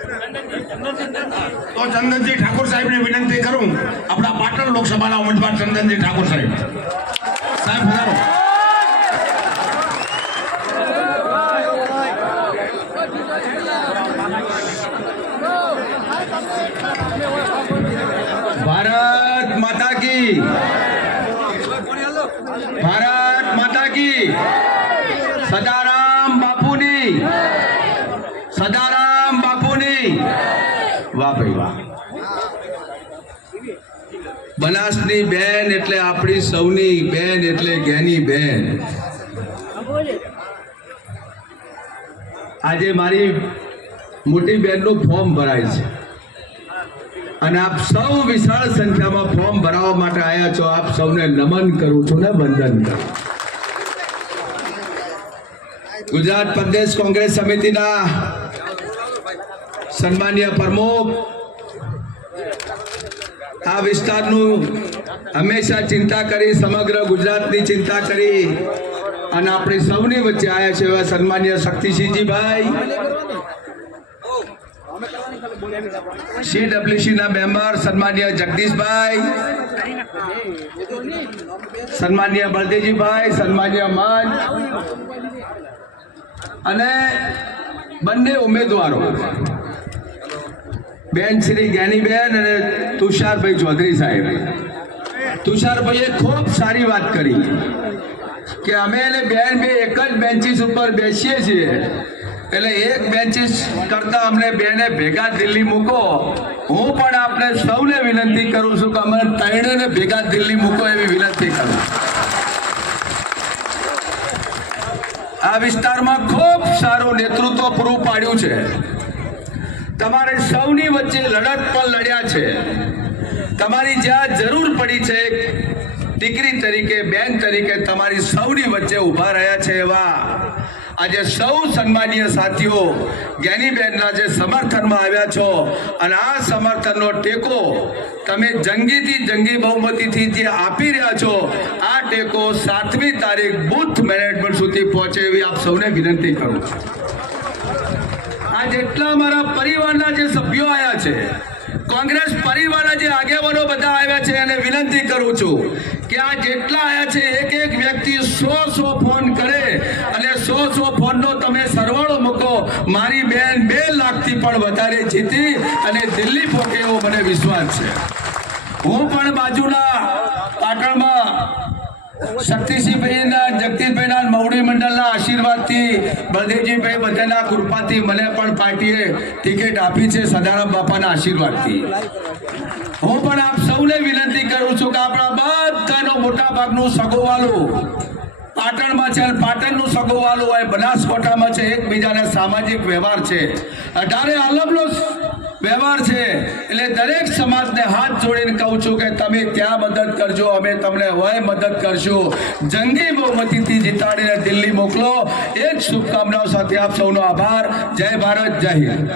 તો ચંદનજી ઠાકોર સાહેબને વિનંતી કરું, આપણા પાટણ લોકસભાના ઉમેદવાર ચંદનજી ઠાકોર સાહેબ. સાહેબ હજારો ભારત માતા કી. ભારત માતા કી. સદારામ બાપુની. સદા વાહ ભાઈ વાહ. બનાસની બેન એટલે આપણી સૌની બેન એટલે જ્ઞાની બેન. આજે મારી મોટી બેનનું ફોર્મ ભરાય છે. અને આપ સૌ વિશાળ સંખ્યામાં ફોર્મ ભરાવવા માટે આવ્યા છો. આપ સૌને નમન કરું છું ને વંદન ગુજરાત પ્રદેશ કોંગ્રેસ સમિતિના સન્માનીય પ્રમુખ, આ વિસ્તારનું હંમેશા ચિંતા કરી, સમગ્ર ગુજરાતની ચિંતા કરી અને આપણે સૌની વચ્ચે આવ્યા છે એવા સન્માનીય શક્તિસિંહજીભાઈ સીડબ્લ્યુસી ના મેમ્બર સન્માનીય જગદીશભાઈ, સન્માનીય બળદેવજીભાઈ, સન્માનીય મન અને બંને ઉમેદવારો. બેન શ્રી જ્ઞાનીબેન અને તુષારભાઈ ચૌધરી સાહેબ. તુષારભાઈએ ખૂબ સારી વાત કરી કે અમે અને બેન બે એક જ બેન્ચીસ ઉપર બેસીએ છીએ. એટલે એક બેન્ચીસ કરતા અમને બેને ભેગા દિલ્હી મૂકો. હું પણ આપણે સૌને વિનંતી કરું છું કે અમે ત્રણેને ભેગા દિલ્હી મૂકો એવી વિનંતી કરું આ વિસ્તારમાં ખૂબ સારું નેતૃત્વ પૂરું પાડ્યું છે. તમારે સૌની વચ્ચે લડત પણ લડ્યા છે. તમારી જ્યાં જરૂર પડી છે, દીકરી તરીકે, બેન તરીકે તમારી સૌની વચ્ચે ઊભા રહ્યા છે એવા આજે સૌ સન્માનીય સાથીઓ જ્ઞાનીબેનના જે સમર્થનમાં આવ્યા છો અને આ સમર્થનનો ટેકો તમે જંગીથી જંગી બહુમતીથી જે આપી રહ્યા છો, આ ટેકો સાતમી તારીખ બુથ મેનેજમેન્ટ સુધી પહોંચે એવી આપ સૌને વિનંતી કરું છું. આ જેટલા મારા પરિવારના જે સભ્યો આવ્યા છે, કોંગ્રેસ પરિવારના જે આગેવાનો બધા આવ્યા છે, એને વિનંતી કરું છું કે આ જેટલા આવ્યા છે, એક એક વ્યક્તિ સો સો ફોન કરે અને સો સો ફોનનો તમે સરવાળો મૂકો. મારી બેન બે લાખથી પણ વધારે જીતી અને દિલ્હી પહોંચે એવો મને વિશ્વાસ છે. હું પણ બાજુના શક્તિસિંહભાઈના, જગદીશભાઈના મવડી મંડળના આશીર્વાદથી બલદેવજીભાઈ બધાના કૃપાથી મને પણ પાર્ટીએ ટિકિટ આપી છે સદારામ બાપાના આશીર્વાદથી. હું પણ આપ સૌને વિનંતી કરું છું કે આપણા બધાનો મોટા ભાગનું સગોવાલું પાટણમાં છે, પાટણનું સગોવાલું હોય બનાસકોટામાં છે, એકબીજાના સામાજિક વ્યવહાર છે. અઢારે આલમનો વ્યવહાર છે. એટલે દરેક સમાજને હાથ જોડીને કહું છું કે તમે ત્યાં મદદ કરજો, અમે તમને વય મદદ કરશું. જંગી બહુમતીથી જીતાડીને દિલ્હી મોકલો. એ જ શુભકામનાઓ સાથે આપ સૌનો આભાર. જય ભારત, જય હિન્દ.